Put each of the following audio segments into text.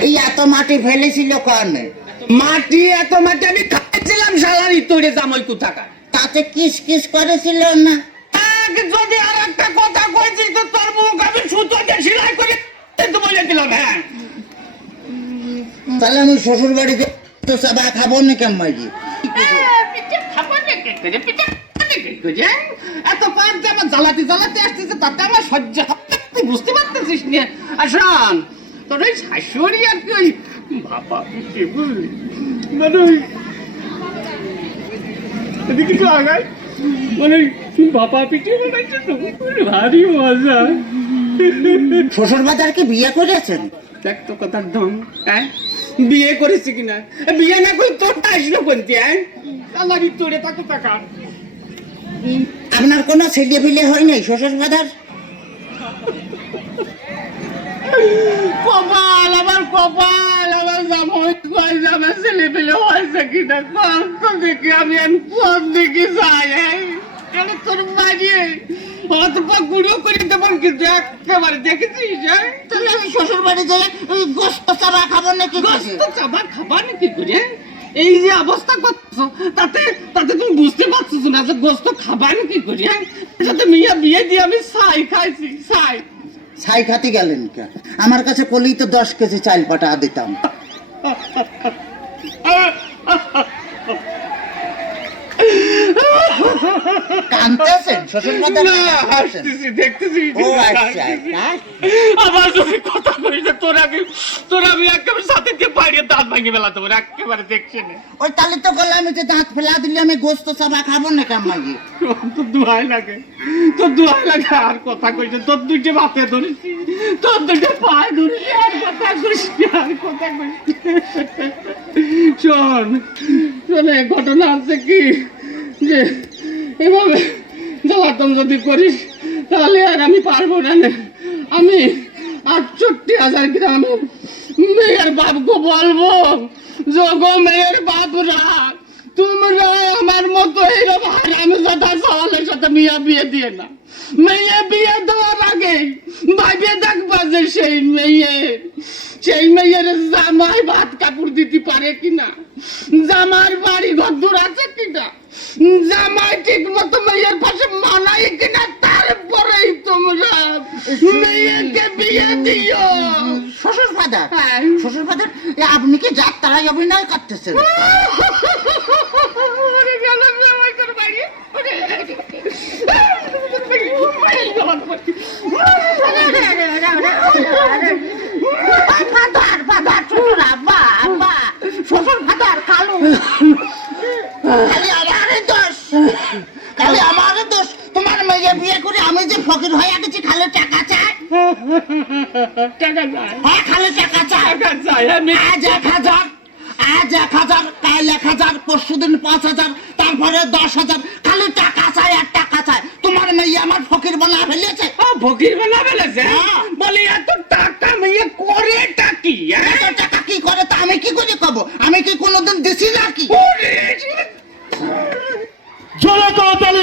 এই এত মাটি ফেলেছিল কেন? মাটি এত মাটি আমি খাইছিলাম শালারি তোরে জামাই কোথাকার। তাতে কিস কিস করেছিল না? যদি আর একটা কথা কইছিস তো তোর মুখ আমি সুতো দিয়ে সেলাই করে তো বলে দিলাম হ্যাঁ। তাহলে আমি শ্বশুর বাড়িতে তো সাদা খাব না কেমন খাব না এত পাঁচ আমার জ্বালাতে জ্বালাতে আসতেছে তাতে আমার সহ্য বুঝতে পারতেছিস না? আসন তোর ওই শাশুড়ি আর কি ওই বাবা পিঠে বুঝলি মানে ওই এদিকে তো আগায় মানে বাবা পিঠে বানাইছে তো ভারী মজা। শ্বশুর বাজারকে বিয়ে করেছেন? দেখ তো কথার ঢং হ্যাঁ? বিয়ে করেছি কিনা? বিয়ে না করে তোরটা আসলো হ্যাঁ? আমারই তোরে তাকে টাকা আপনার কোনো ছেলে ফিলে হয় নাই শ্বশুর বাজার কপাল আমার জামাই কয় আমার ছেলে পেলে হয়েছে কিনা কম তো দেখি আমি আমি কম দেখি যাই কেন তোর মাঝে? অত পা গুঁড়ো করে দেবেন কিন্তু একেবারে দেখেছিস তাহলে আমি শ্বশুর বাড়ি ওই গোস্ত চারা খাব নাকি গোস্ত চাবা খাবা নাকি করে? এই যে অবস্থা করছ তাতে তাতে তুমি বুঝতে পারছ না যে গোস্ত খাবা নাকি করে? সাথে মিয়া বিয়ে দিয়ে আমি ছাই খাইছি ছাই ছাই খাতে গেলেন কে? আমার কাছে কলেই তো দশ কেজি চাল পাটা দিতাম। কানতেছেন? শ্বশুর বাজার দেখতেছি ও আচ্ছা তাই? আমার যদি কথা তোর আমি তোর আমি একেবারে সাথে দিয়ে বাইরে দাঁত একেবারে দেখছি না। ওই তাহলে তো আমি তো দাঁত ফেলা দিলে আমি গোস্ত চাবা খাব না তোর দুহাই লাগে। তোর দুহাই লাগে আর কথা কইছে তোর দুইটা ধরেছি। তোর দুইটা পায়ে ধরেছি আর কথা কইছি আর কথা কইছি শোন শোনে ঘটনা আছে কি? যে এভাবে জ্বালাতন যদি করিস তাহলে আর আমি পারব নে। আমি আটষট্টি হাজার গ্রামের মেয়ের বাপকে বলব যোগো মেয়ের বাপরা, তোমরা আমার মতো এইরকম হারাম সাদা সওয়ালের সাথে মিয়া বিয়ে দিয়ে না মেয়ে বিয়ে দেওয়ার আগে ভাইবে দেখবা যে সেই মেয়ে, সেই মেয়ের জামাই ভাত কাপড় দিতে পারে কিনা? জামার বাড়ি ঘর দূর আছে কিনা? জামাই ঠিক মতো মেয়ের পাশে মানাই কিনা মেয়েকে বিয়ে দিও শ্বশুর ফাদার হ্যাঁ। শ্বশুর ফাদার আপনি কি যাত্রায় অভিনয় করতেছেন ফাদার ফাদার শ্বশুর আব্বা আব্বা শ্বশুর ফাদার খালু মেয়ে বিয়ে করে আমি যে ফকির হয়ে গেছি খালি টাকা চাই। টাকা যায় হ্যাঁ খালি টাকা চাই। টাকা যায় আজ এক হাজার আজ এক হাজার কাল এক হাজার পরশু দিন পাঁচ হাজার তারপরে দশ হাজার। খালি টাকা চাই আর টাকা চাই। তোমার মেয়ে আমার ফকির বানা ফেলেছে। ও ফকির বানা ফেলেছে? হ্যাঁ। বলি এত টাকা মেয়ে করে টাকি এত টাকা কি করে তা আমি কি করে কব? আমি কি কোনোদিন দিছি নাকি করতালি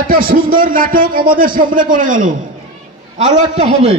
একটা সুন্দর নাটক আমাদের সামনে করে গেল। আরও একটা হবে।